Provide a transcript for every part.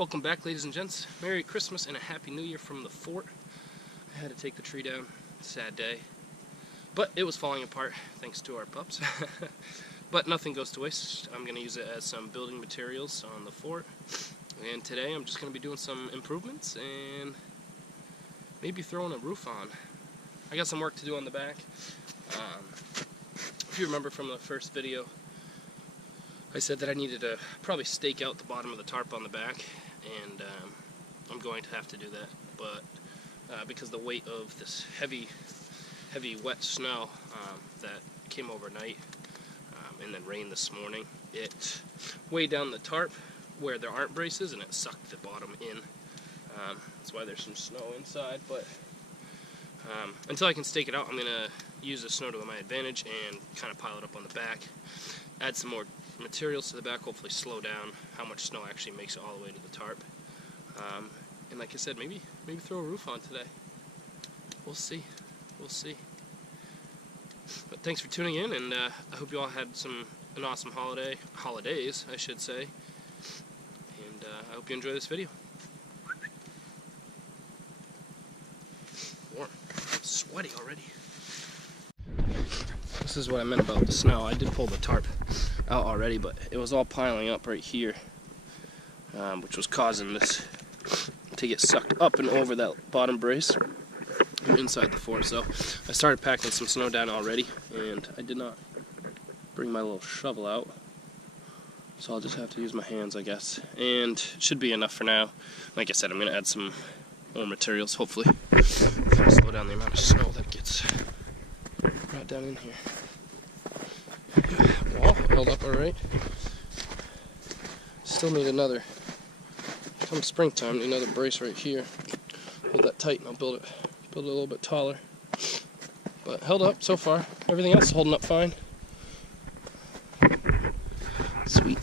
Welcome back, ladies and gents. Merry Christmas and a Happy New Year from the fort. I had to take the tree down. Sad day. But it was falling apart thanks to our pups. But nothing goes to waste. I'm going to use it as some building materials on the fort. And today I'm just going to be doing some improvements and maybe throwing a roof on. I got some work to do on the back. If you remember from the first video, I said that I needed to probably stake out the bottom of the tarp on the back, and I'm going to have to do that. But because the weight of this heavy wet snow that came overnight and then rain this morning, it weighed down the tarp where there aren't braces and it sucked the bottom in. That's why there's some snow inside. But until I can stake it out, I'm going to use the snow to my advantage and kind of pile it up on the back, add some more materials to the back, hopefully slow down how much snow actually makes it all the way to the tarp. And like I said, maybe throw a roof on today. We'll see. But thanks for tuning in, and I hope you all had an awesome holidays, I should say. And I hope you enjoy this video. Warm. I'm sweaty already. This is what I meant about the snow. I did pull the tarp out already, but it was all piling up right here, which was causing this to get sucked up and over that bottom brace inside the fort. So I started packing some snow down already, and I did not bring my little shovel out, so I'll just have to use my hands, I guess. And it should be enough for now. Like I said, I'm going to add some more materials, hopefully, to slow down the amount of snow that gets right down in here. Wall held up alright. Still need another, come springtime, need another brace right here. Hold that tight and I'll build it a little bit taller. But held up so far. Everything else is holding up fine. Sweet.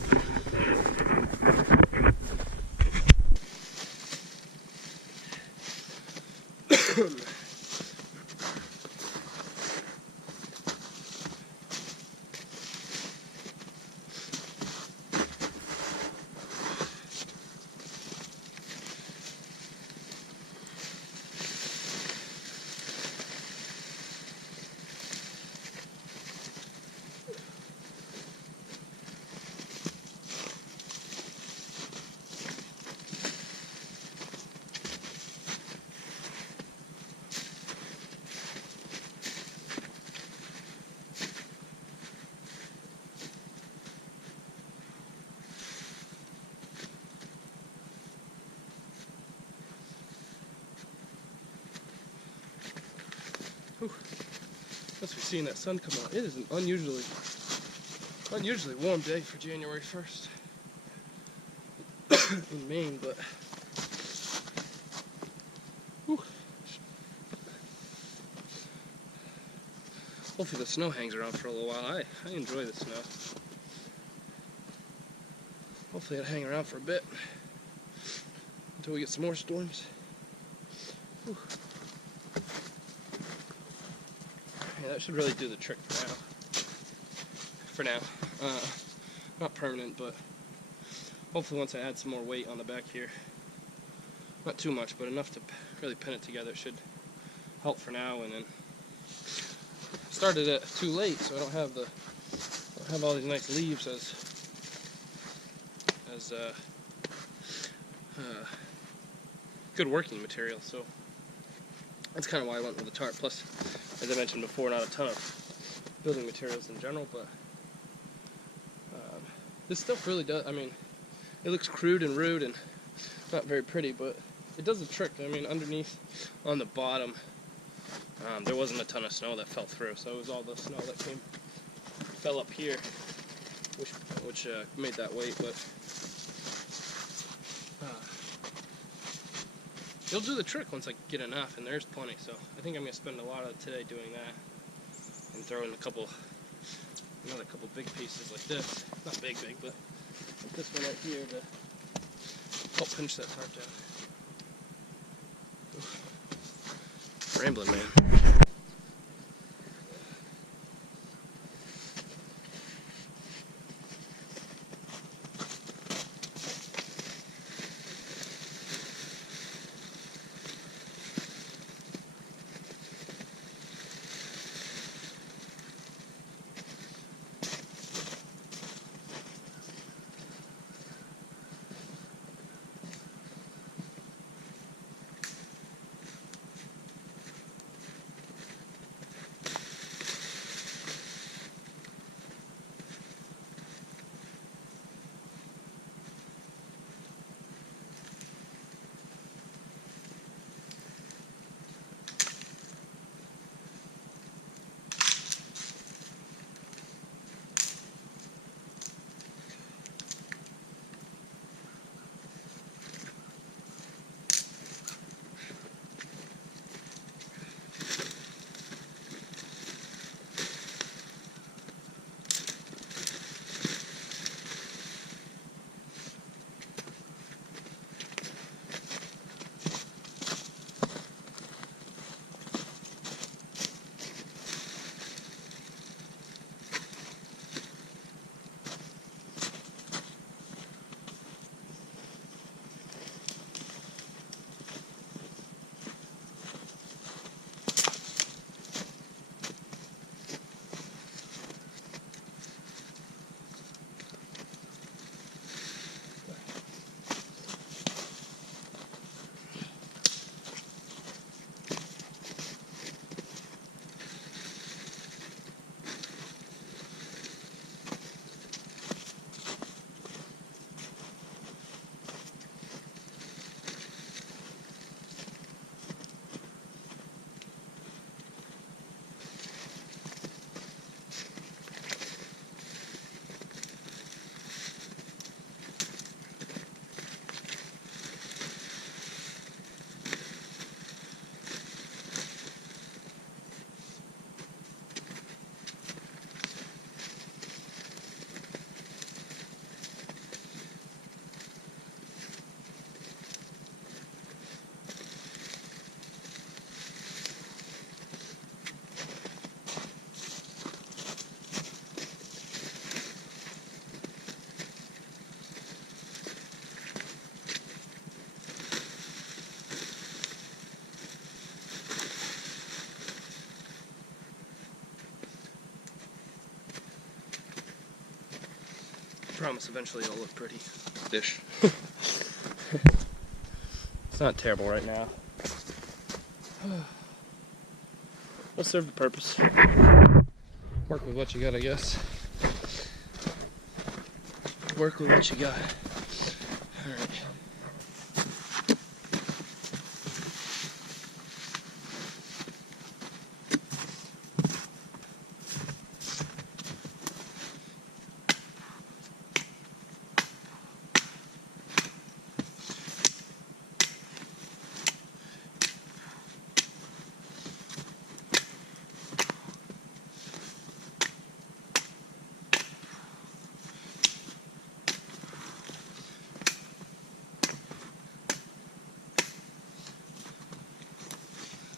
Must be seeing that sun come out. It is an unusually warm day for January 1st in Maine, but whew. Hopefully the snow hangs around for a little while. I enjoy the snow. Hopefully it'll hang around for a bit until we get some more storms. Whew. Yeah, that should really do the trick for now. Not permanent, but hopefully once I add some more weight on the back here, not too much, but enough to really pin it together, it should help for now. And then started it too late, so I don't have all these nice leaves as good working material. So that's kind of why I went with the tarp. Plus, as I mentioned before, not a ton of building materials in general, but this stuff really does, I mean, it looks crude and rude and not very pretty, but it does the trick. I mean, underneath on the bottom, there wasn't a ton of snow that fell through, so it was all the snow that fell up here, which made that weight, but it'll do the trick once I get enough, and there's plenty. So I think I'm going to spend a lot of today doing that and throw in another couple big pieces like this. Not big, but like this one right here to help pinch that tarp down. Oof. Rambling, man. promise eventually it'll look pretty. Dish. It's not terrible right now. It'll serve the purpose. Work with what you got, I guess. Work with what you got. Alright.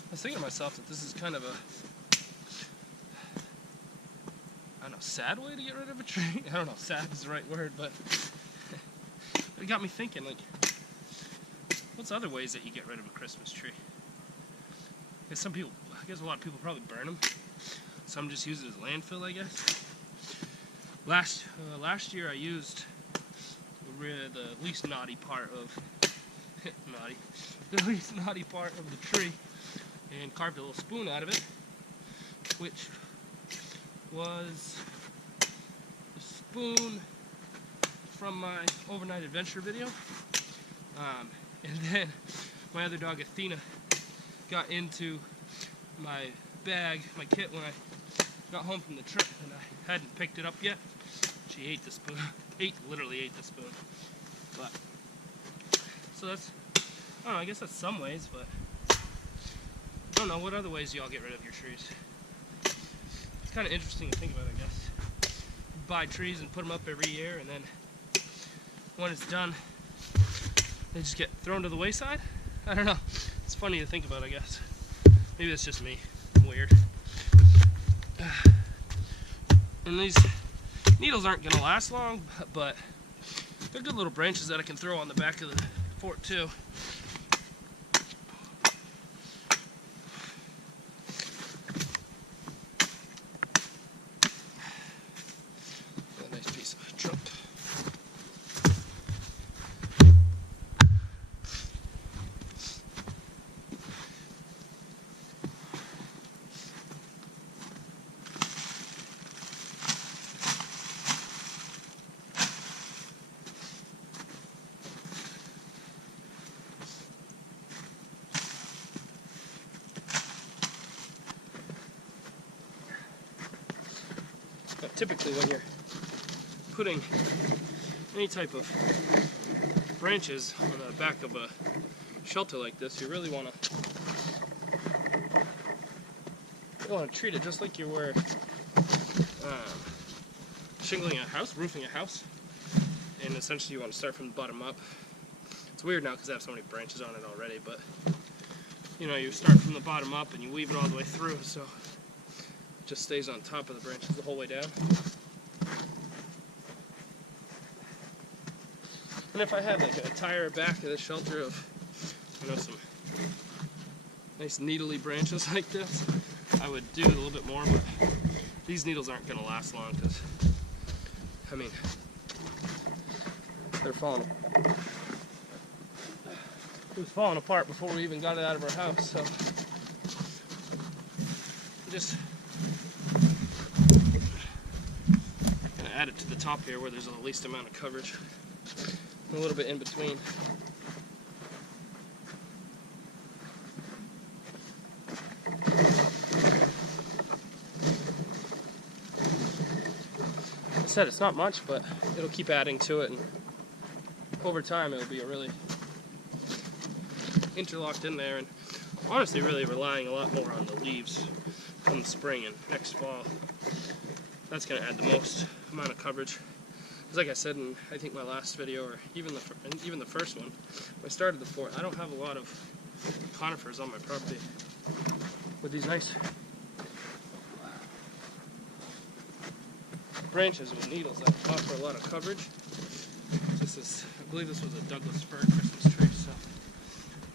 I was thinking to myself that this is kind of a, I don't know, sad way to get rid of a tree. I don't know if sad is the right word, but it got me thinking, like, what's other ways that you get rid of a Christmas tree? Because some people, I guess a lot of people probably burn them. Some just use it as landfill, I guess. Last year I used the least naughty part of the least naughty part of the tree and carved a little spoon out of it, which was a spoon from my overnight adventure video. And then my other dog Athena got into my bag, my kit, when I got home from the trip, and I hadn't picked it up yet. She ate the spoon. Literally ate the spoon. But so that's, I don't know, I guess that's some ways, but I don't know, what other ways do y'all get rid of your trees? It's kind of interesting to think about, I guess. You buy trees and put them up every year, and then when it's done, they just get thrown to the wayside? I don't know. It's funny to think about, I guess. Maybe that's just me. I'm weird. And these needles aren't going to last long, but they're good little branches that I can throw on the back of the fort too. A nice piece of trunk. Typically when you're putting any type of branches on the back of a shelter like this, you really want to treat it just like you were shingling a house, roofing a house, and essentially you want to start from the bottom up. It's weird now because I have so many branches on it already, but you know, you start from the bottom up and you weave it all the way through, so just stays on top of the branches the whole way down. And if I had like an entire back of the shelter of, you know, some nice needly branches like this, I would do it a little bit more, but these needles aren't going to last long because, I mean, they're falling apart. It was falling apart before we even got it out of our house, so just gonna add it to the top here where there's the least amount of coverage, and a little bit in between. Like I said, it's not much, but it'll keep adding to it, and over time it'll be a really interlocked in there, and honestly really relying a lot more on the leaves come the spring and next fall. That's going to add the most amount of coverage. Because like I said in I think my last video, or even the first one, when I started the fort, I don't have a lot of conifers on my property. With these nice branches with needles that offer a lot of coverage. I believe this was a Douglas fir Christmas tree, so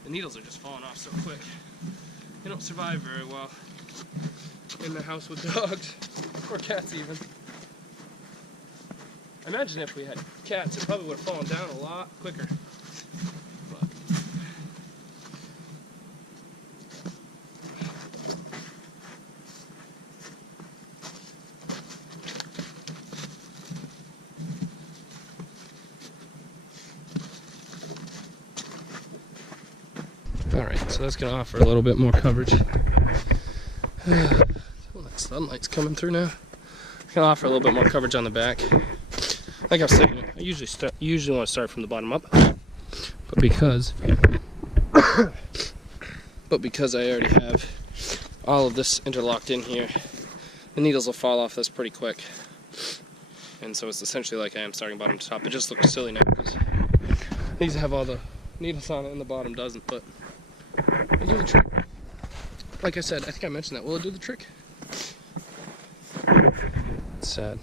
the needles are just falling off so quick. They don't survive very well in the house with dogs, or cats even. I imagine if we had cats, it probably would have fallen down a lot quicker. But alright, so that's going to offer a little bit more coverage. Oh, that sunlight's coming through now. It's going to offer a little bit more coverage on the back. Like I was saying, I usually want to start from the bottom up, but because I already have all of this interlocked in here, the needles will fall off this pretty quick. And so it's essentially like I am starting bottom to top. It just looks silly now because these have all the needles on it and the bottom doesn't, but it'll do the trick. Like I said, I think I mentioned that. Will it do the trick? It's sad.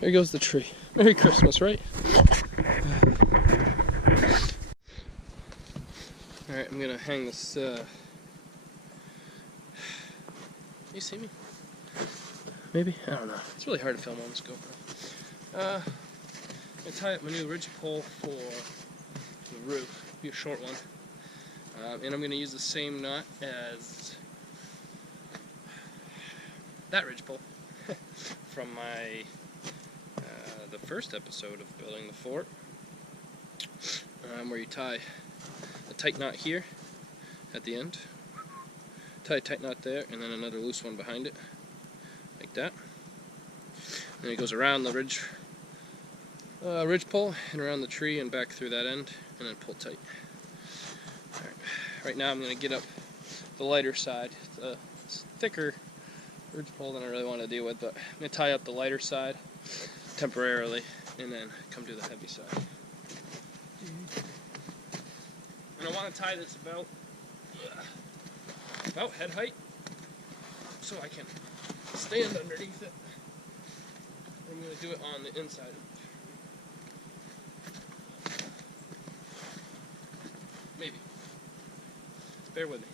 There goes the tree. Merry Christmas, right? Alright, I'm gonna hang this, you see me? Maybe? I don't know. It's really hard to film on this GoPro. I'm gonna tie up my new ridge pole for the roof. It'll be a short one. And I'm gonna use the same knot as that ridge pole from my the first episode of building the fort, where you tie a tight knot here at the end, tie a tight knot there, and then another loose one behind it, like that. And it goes around the ridge pole and around the tree and back through that end, and then pull tight. Right now I'm going to get up the lighter side. It's a thicker ridge pole than I really want to deal with, but I'm going to tie up the lighter side temporarily and then come do the heavy side. And I want to tie this about head height so I can stand underneath it. I'm going to do it on the inside. Maybe. Bear with me.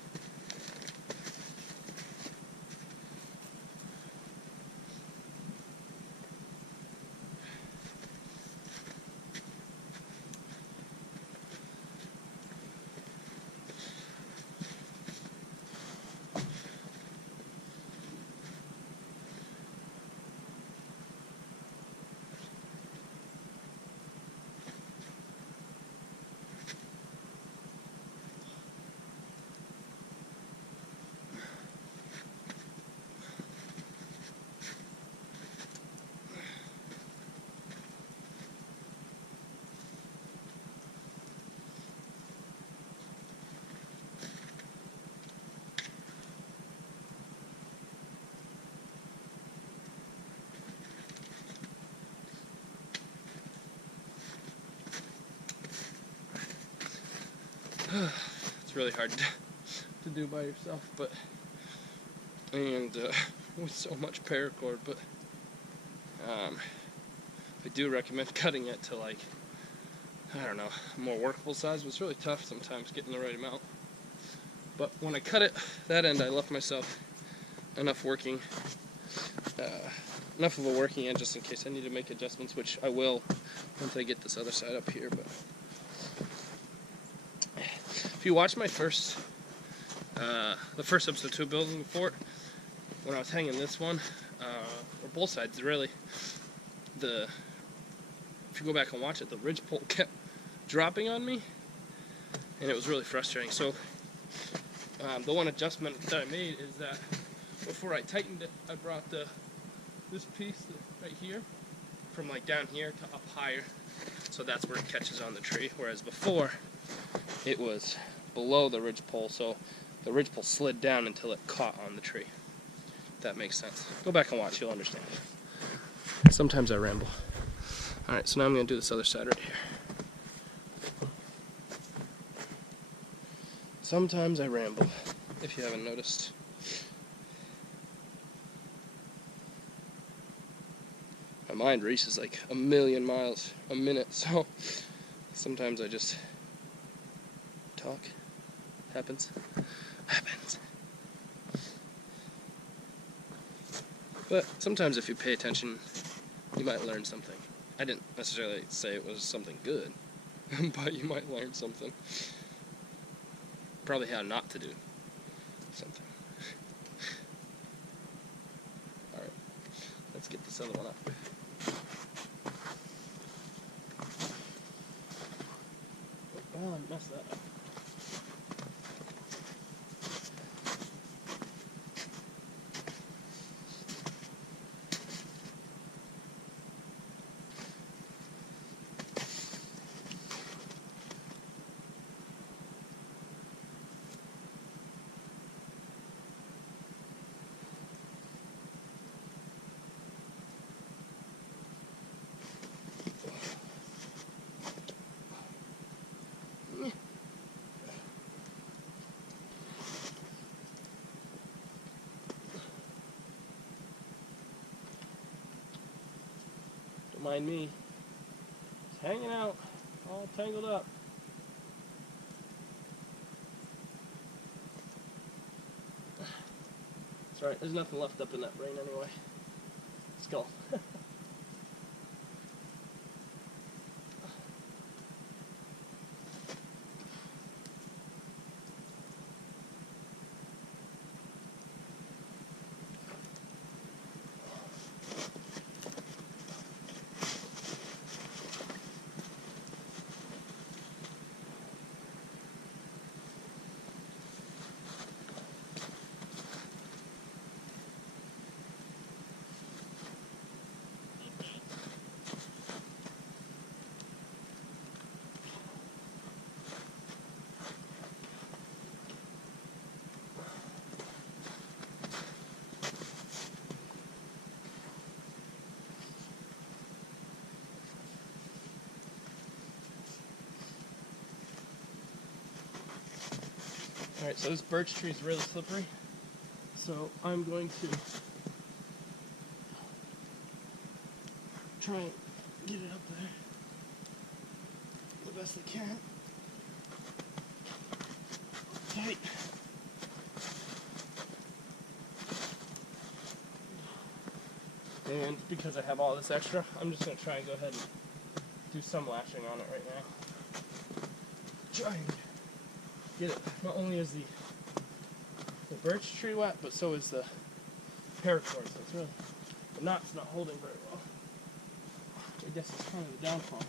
It's really hard to do by yourself, and with so much paracord, but I do recommend cutting it to, like, I don't know, a more workable size, but it's really tough sometimes getting the right amount. But when I cut it, that end I left myself enough of a working end just in case I need to make adjustments, which I will once I get this other side up here. But if you watch my the first episode 2 building the fort, when I was hanging this one, or both sides really, if you go back and watch it, the ridge pole kept dropping on me, and it was really frustrating. So the one adjustment that I made is that before I tightened it, I brought this piece right here from like down here to up higher, so that's where it catches on the tree, whereas before it was below the ridge pole, so the ridge pole slid down until it caught on the tree. If that makes sense. Go back and watch, you'll understand. Sometimes I ramble. Alright, so now I'm going to do this other side right here. Sometimes I ramble, if you haven't noticed. My mind races like 1,000,000 miles a minute, so sometimes I just talk. Happens. But sometimes if you pay attention, You might learn something. I didn't necessarily say it was something good, but you might learn something. Probably how not to do something. Alright, let's get this other one up. Oh, I messed that up. Don't mind me. Just hanging out, all tangled up. It's alright, there's nothing left up in that brain anyway. Skull. Alright, so this birch tree is really slippery, so I'm going to try and get it up there the best I can. Tight. And because I have all this extra, I'm just going to try and go ahead and do some lashing on it right now. Try and get it. Not only is the birch tree wet, but so is the paracord. So it's really, the knot's not holding very well. I guess it's kind of the downfall of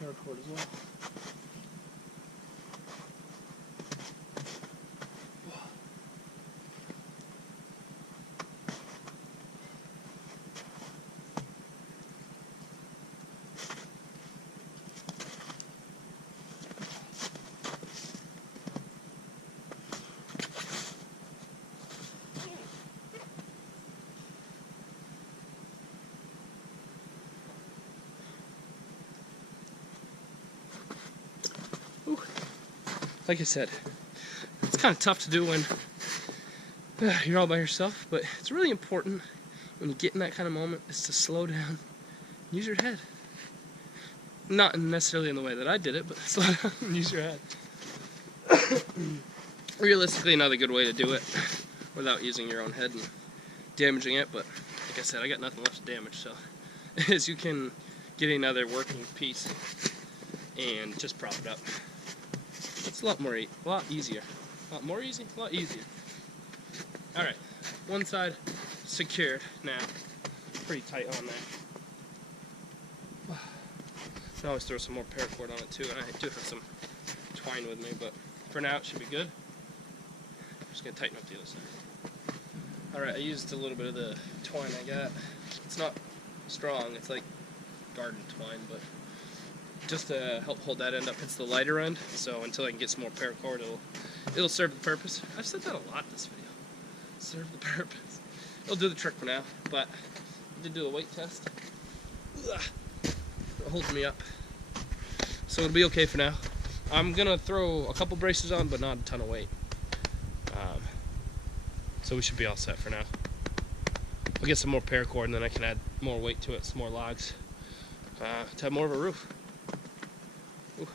the paracord as well. Like I said, it's kind of tough to do when you're all by yourself, but it's really important when you get in that kind of moment is to slow down, use your head. Not necessarily in the way that I did it, but slow down and use your head. Realistically, another good way to do it without using your own head and damaging it, but like I said, I got nothing left to damage, so is you can get another working piece and just prop it up. It's a lot easier. A lot more easy? A lot easier. Alright, one side secured now. Pretty tight on there. I can always throw some more paracord on it too, and I do have some twine with me, but for now it should be good. I'm just going to tighten up the other side. Alright, I used a little bit of the twine I got. It's not strong, it's like garden twine, but just to help hold that end up, it's the lighter end, so until I can get some more paracord, it'll serve the purpose. I've said that a lot in this video. Serve the purpose. It'll do the trick for now, but I did do a weight test. It holds me up, so it'll be okay for now. I'm gonna throw a couple braces on, but not a ton of weight. So we should be all set for now. I'll get some more paracord, and then I can add more weight to it, some more logs, to have more of a roof. Ooh.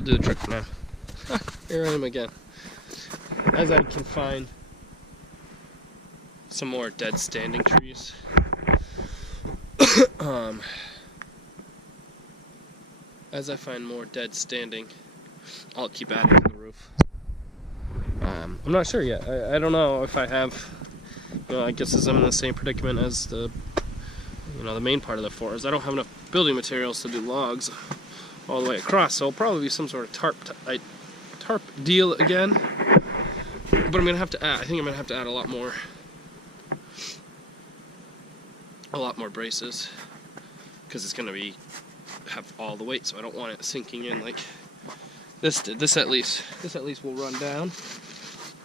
that'll do the trick for now. Here I am again. As I can find some more dead standing trees. As I find more dead standing, I'll keep adding to the roof. I'm not sure yet. I don't know if I have, I guess as I'm in the same predicament as the main part of the forest. I don't have enough building materials to do logs all the way across, so it'll probably be some sort of tarp deal again. But I'm gonna have to add. I think I'm gonna have to add a lot more braces, because it's gonna have all the weight. So I don't want it sinking in like this did. This at least will run down,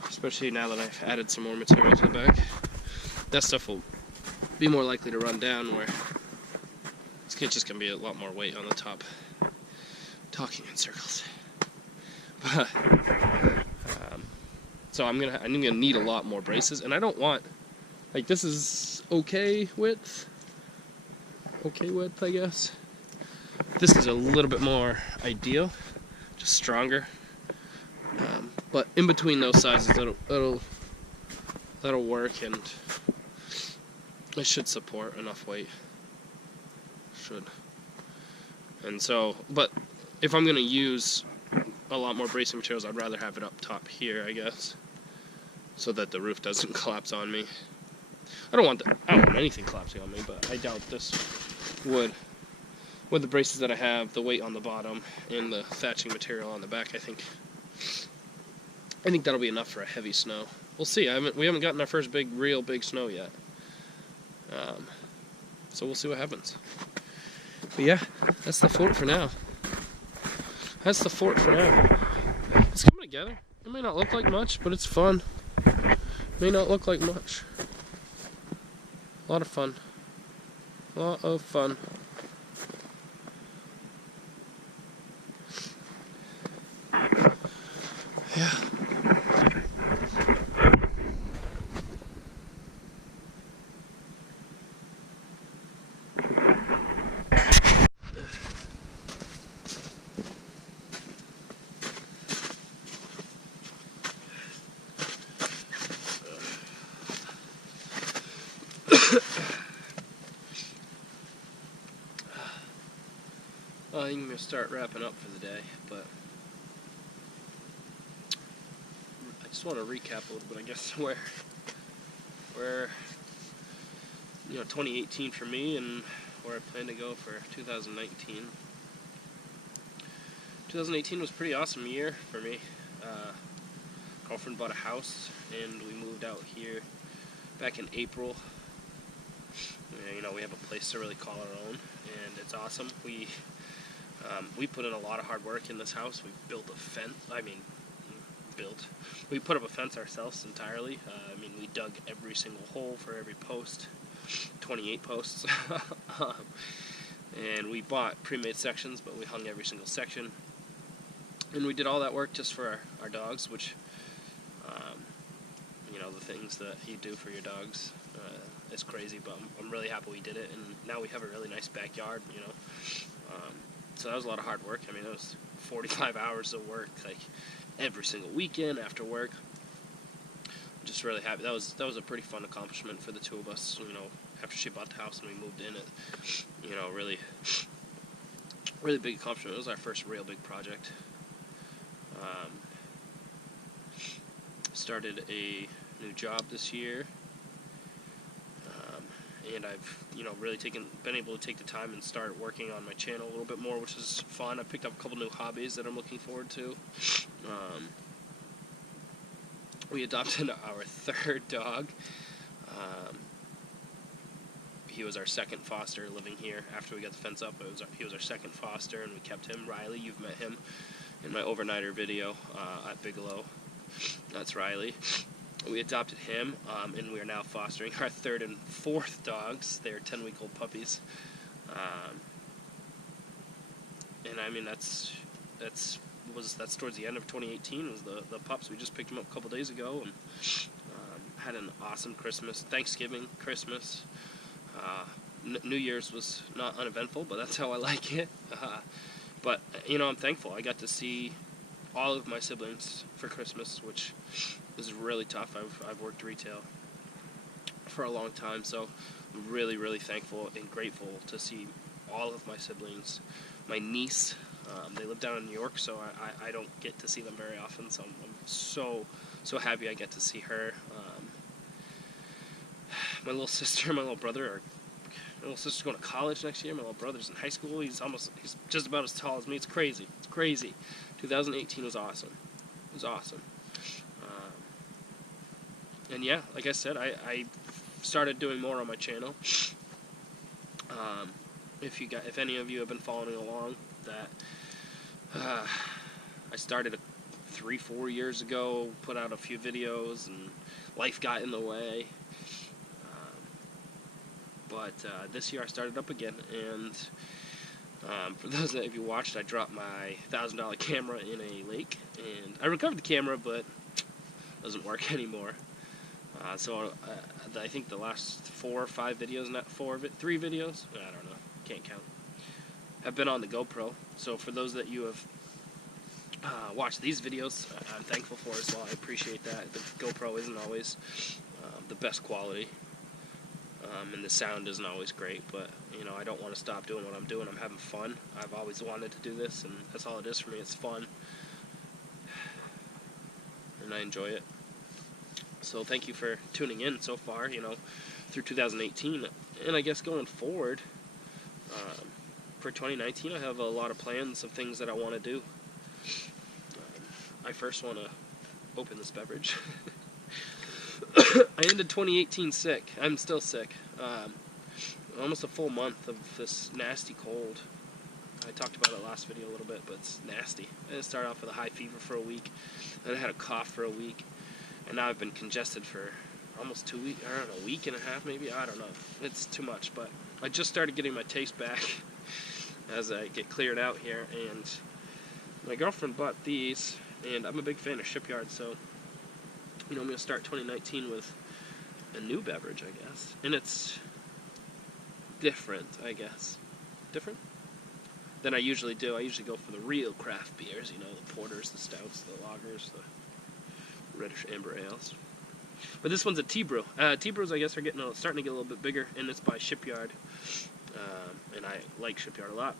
especially now that I've added some more material to the back. That stuff will be more likely to run down, where it's just gonna be a lot more weight on the top. Talking in circles. But so I'm gonna need a lot more braces, and I don't want, like, this is okay width, I guess. This is a little bit more ideal, just stronger. But in between those sizes, that'll work, and it should support enough weight. Should. And so, but if I'm gonna use a lot more bracing materials, I'd rather have it up top here, I guess, so that the roof doesn't collapse on me. I don't want anything collapsing on me, but I doubt this would. With the braces that I have, the weight on the bottom, and the thatching material on the back, I think that'll be enough for a heavy snow. We'll see. We haven't gotten our first real big snow yet, so we'll see what happens. But yeah, that's the fort for now. It's coming together. It may not look like much, but it's fun. It may not look like much. A lot of fun. Yeah. I'm going to start wrapping up for the day, but I just want to recap a little bit, I guess, where 2018 for me and where I plan to go for 2019. 2018 was a pretty awesome year for me. Girlfriend bought a house, and we moved out here back in April. We have a place to really call our own, and it's awesome. We put in a lot of hard work in this house. We built a fence. We put up a fence ourselves entirely. We dug every single hole for every post, 28 posts. And we bought pre-made sections, but we hung every single section. And we did all that work just for our dogs, which, the things that you do for your dogs is crazy, but I'm really happy we did it. And now we have a really nice backyard, So that was a lot of hard work. It was 45 hours of work, like every single weekend after work. I'm just really happy. That was a pretty fun accomplishment for the two of us. After she bought the house and we moved in, it, really big accomplishment. It was our first real big project. Started a new job this year. And I've, really been able to take the time and start working on my channel a little bit more, which is fun. I picked up a couple new hobbies that I'm looking forward to. We adopted our third dog. He was our second foster living here after we got the fence up. He was our second foster, and we kept him. Riley, you've met him in my overnighter video at Bigelow. That's Riley. We adopted him, and we are now fostering our third and fourth dogs. They're 10-week-old puppies. And that's towards the end of 2018. Was the pups. We just picked them up a couple days ago, and had an awesome Christmas, Thanksgiving, Christmas. New Year's was not uneventful, but that's how I like it. But, you know, I'm thankful. I got to see all of my siblings for Christmas, which was really tough. I've worked retail for a long time, so I'm really, really thankful and grateful to see all of my siblings. My niece, they live down in New York, so I don't get to see them very often, so I'm so happy I get to see her. My little sister and my little brother my little sister's going to college next year. My little brother's in high school. He's just about as tall as me. It's crazy. It's crazy. 2018 was awesome. It was awesome. And yeah, like I said, I started doing more on my channel. If any of you have been following along, that I started 3-4 years ago, put out a few videos, and life got in the way. But this year I started up again, and for those that you watched, I dropped my $1,000 camera in a lake, and I recovered the camera, but it doesn't work anymore. So I think the last 4 or 5 videos, not 3 videos, I don't know, can't count, have been on the GoPro. So for those that you have watched these videos, I'm thankful for as well. I appreciate that. The GoPro isn't always the best quality. And the sound isn't always great, but you know, I don't want to stop doing what I'm doing. I'm having fun. I've always wanted to do this, and that's all it is for me. It's fun, and I enjoy it. So thank you for tuning in so far, you know, through 2018, and I guess going forward, for 2019, I have a lot of plans of things that I want to do. I first want to open this beverage. I ended 2018 sick. I'm still sick. Almost a full month of this nasty cold. I talked about it last video a little bit, but it's nasty. I started off with a high fever for a week, then I had a cough for a week, and now I've been congested for almost 2 weeks. I don't know, a week and a half maybe. I don't know. It's too much, but I just started getting my taste back as I get cleared out here, and my girlfriend bought these, and I'm a big fan of Shipyard, so you know, I'm going to start 2019 with a new beverage, I guess. And it's different, I guess. Different than I usually do. I usually go for the real craft beers, you know, the porters, the stouts, the lagers, the reddish amber ales. But this one's a tea brew. Tea brews, I guess, are starting to get a little bit bigger, and it's by Shipyard. And I like Shipyard a lot.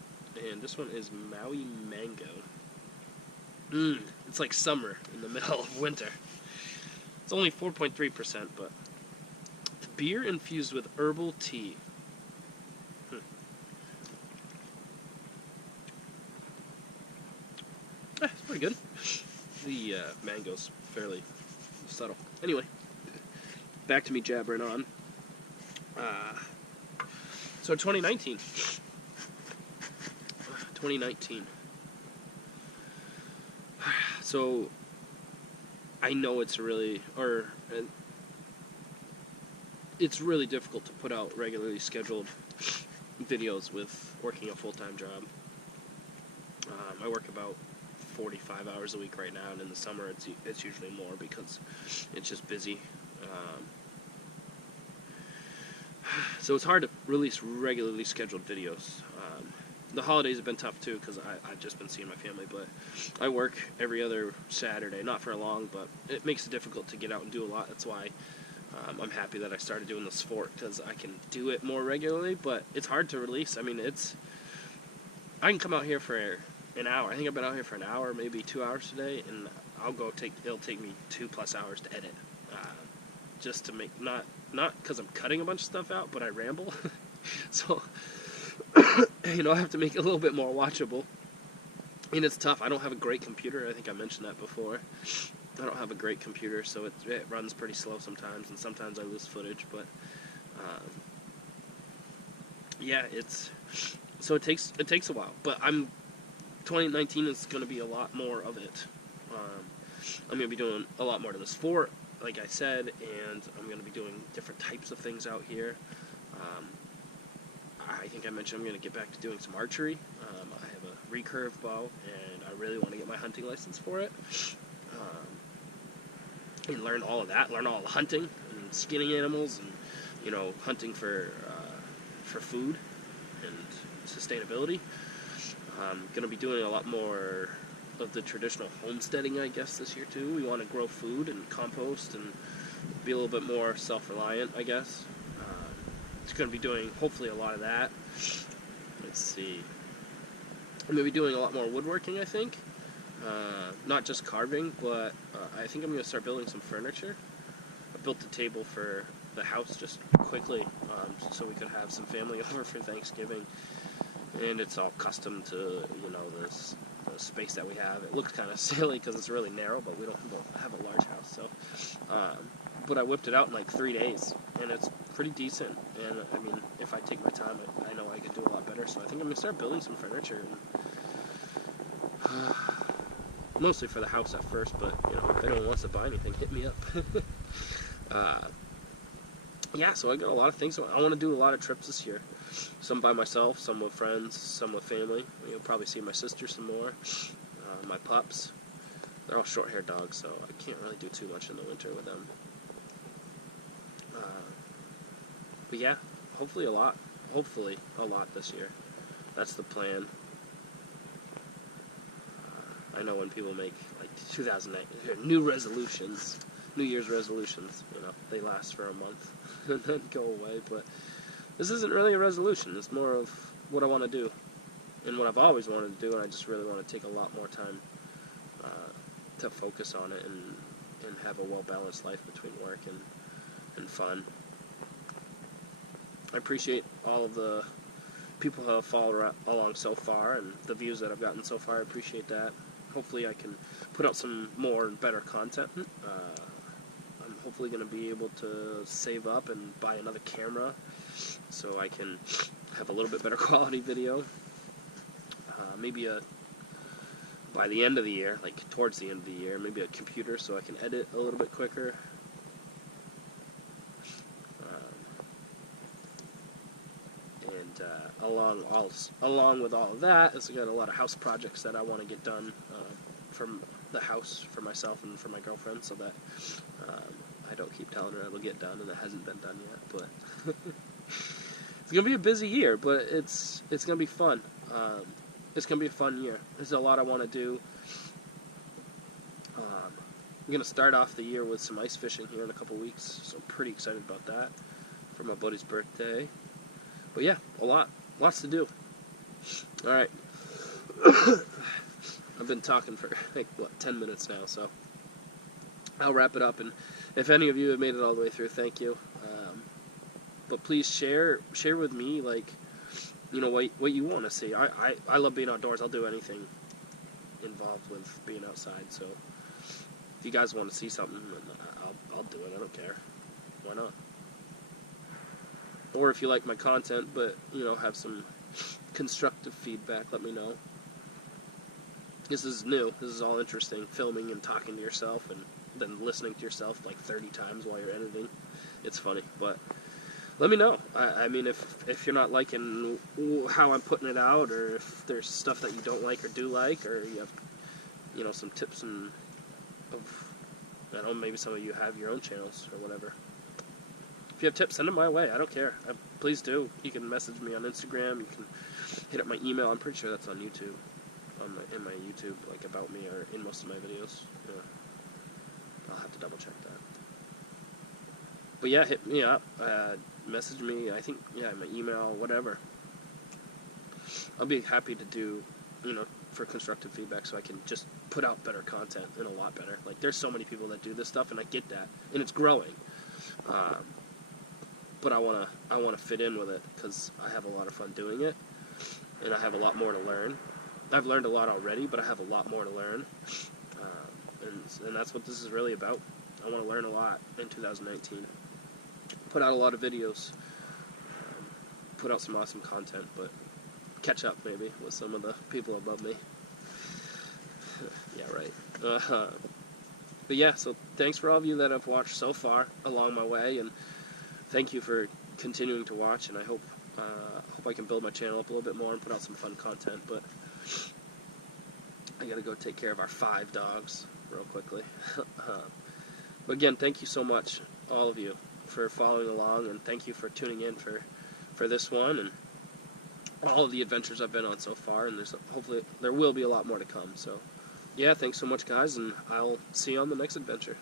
And this one is Maui Mango. It's like summer in the middle of winter. It's only 4.3%, but it's beer infused with herbal tea. It's pretty good. The mango's fairly subtle. Anyway, back to me jabbering on. So 2019. So I know it's really difficult to put out regularly scheduled videos with working a full-time job. I work about 45 hours a week right now, and in the summer it's usually more because it's just busy. So it's hard to release regularly scheduled videos. The holidays have been tough too because I've just been seeing my family, but I work every other Saturday, not for long, but it makes it difficult to get out and do a lot. That's why I'm happy that I started doing this sport, because I can do it more regularly, but it's hard to release. I mean, I can come out here for an hour. I think I've been out here for an hour, maybe 2 hours today, and it'll take me 2+ hours to edit, just to make, not because I'm cutting a bunch of stuff out, but I ramble. So, you know, I have to make it a little bit more watchable. And it's tough. I don't have a great computer. I think I mentioned that before. I don't have a great computer, so it runs pretty slow sometimes, and sometimes I lose footage. But yeah, it takes a while. But 2019 is going to be a lot more of it. I'm going to be doing a lot more to this fort, like I said, and I'm going to be doing different types of things out here. I think I mentioned I'm going to get back to doing some archery. I have a recurve bow, and I really want to get my hunting license for it. And learn all of that, learn all the hunting and skinning animals, and you know, hunting for food and sustainability. I'm going to be doing a lot more of the traditional homesteading, I guess, this year too. We want to grow food and compost and be a little bit more self-reliant, I guess. It's going to be doing, hopefully, a lot of that. Let's see. I'm going to be doing a lot more woodworking, I think. Not just carving, but I think I'm going to start building some furniture. I built a table for the house just quickly, so we could have some family over for Thanksgiving. And it's all custom to, you know, the space that we have. It looks kind of silly because it's really narrow, but we don't have a large house. So, but I whipped it out in like 3 days, and it's pretty decent. And I mean, if I take my time, I know I could do a lot better. So I think I'm gonna start building some furniture, and, mostly for the house at first. But you know, if anyone wants to buy anything, hit me up. Yeah, so I got a lot of things. I want to do a lot of trips this year. Some by myself, some with friends, some with family. You'll probably see my sister some more. My pups. They're all short-haired dogs, so I can't really do too much in the winter with them. But yeah, hopefully a lot. Hopefully a lot this year. That's the plan. I know when people make like 2009 New Year's resolutions, you know, they last for a month and then go away. But this isn't really a resolution. It's more of what I want to do and what I've always wanted to do, and I just really want to take a lot more time to focus on it and have a well-balanced life between work and fun. I appreciate all of the people who have followed along so far and the views that I've gotten so far. I appreciate that. Hopefully I can put out some more and better content. I'm hopefully going to be able to save up and buy another camera so I can have a little bit better quality video. Maybe by the end of the year, like towards the end of the year, maybe a computer so I can edit a little bit quicker. Along with all of that, I've got a lot of house projects that I want to get done from the house for myself and for my girlfriend, so that I don't keep telling her it'll get done and it hasn't been done yet. But it's gonna be a busy year, but it's gonna be fun. It's gonna be a fun year. There's a lot I want to do. I'm gonna start off the year with some ice fishing here in a couple weeks, so I'm pretty excited about that for my buddy's birthday. But yeah, lots to do. All right. I've been talking for, like, 10 minutes now, so I'll wrap it up. And if any of you have made it all the way through, thank you. But please share with me, like, you know, what you want to see. I love being outdoors. I'll do anything involved with being outside. So if you guys want to see something, I'll do it. I don't care. Why not? Or if you like my content, but, you know, have some constructive feedback, let me know. This is new. This is all interesting. Filming and talking to yourself and then listening to yourself like 30 times while you're editing. It's funny, but let me know. I mean, if you're not liking how I'm putting it out, or if there's stuff that you don't like or do like, or you have, you know, some tips and I don't know, maybe some of you have your own channels or whatever. If you have tips, send them my way. I don't care. Please do. You can message me on Instagram. You can hit up my email. I'm pretty sure that's on YouTube. In my YouTube, like, about me, or in most of my videos. Yeah. I'll have to double check that. But yeah, hit me up. Message me. I think, yeah, my email, whatever. I'll be happy to do, you know, for constructive feedback, so I can just put out better content and a lot better. Like, there's so many people that do this stuff, and I get that, and it's growing. But I wanna fit in with it because I have a lot of fun doing it, and I have a lot more to learn. I've learned a lot already, but I have a lot more to learn, and that's what this is really about. I want to learn a lot in 2019. Put out a lot of videos, put out some awesome content, but catch up maybe with some of the people above me. Yeah, right. But yeah, so thanks for all of you that have watched so far along my way, and thank you for continuing to watch, and I hope I can build my channel up a little bit more and put out some fun content, but I gotta go take care of our 5 dogs real quickly. But again, thank you so much, all of you, for following along, and thank you for tuning in for this one, and all of the adventures I've been on so far, and hopefully there will be a lot more to come. So, yeah, thanks so much, guys, and I'll see you on the next adventure.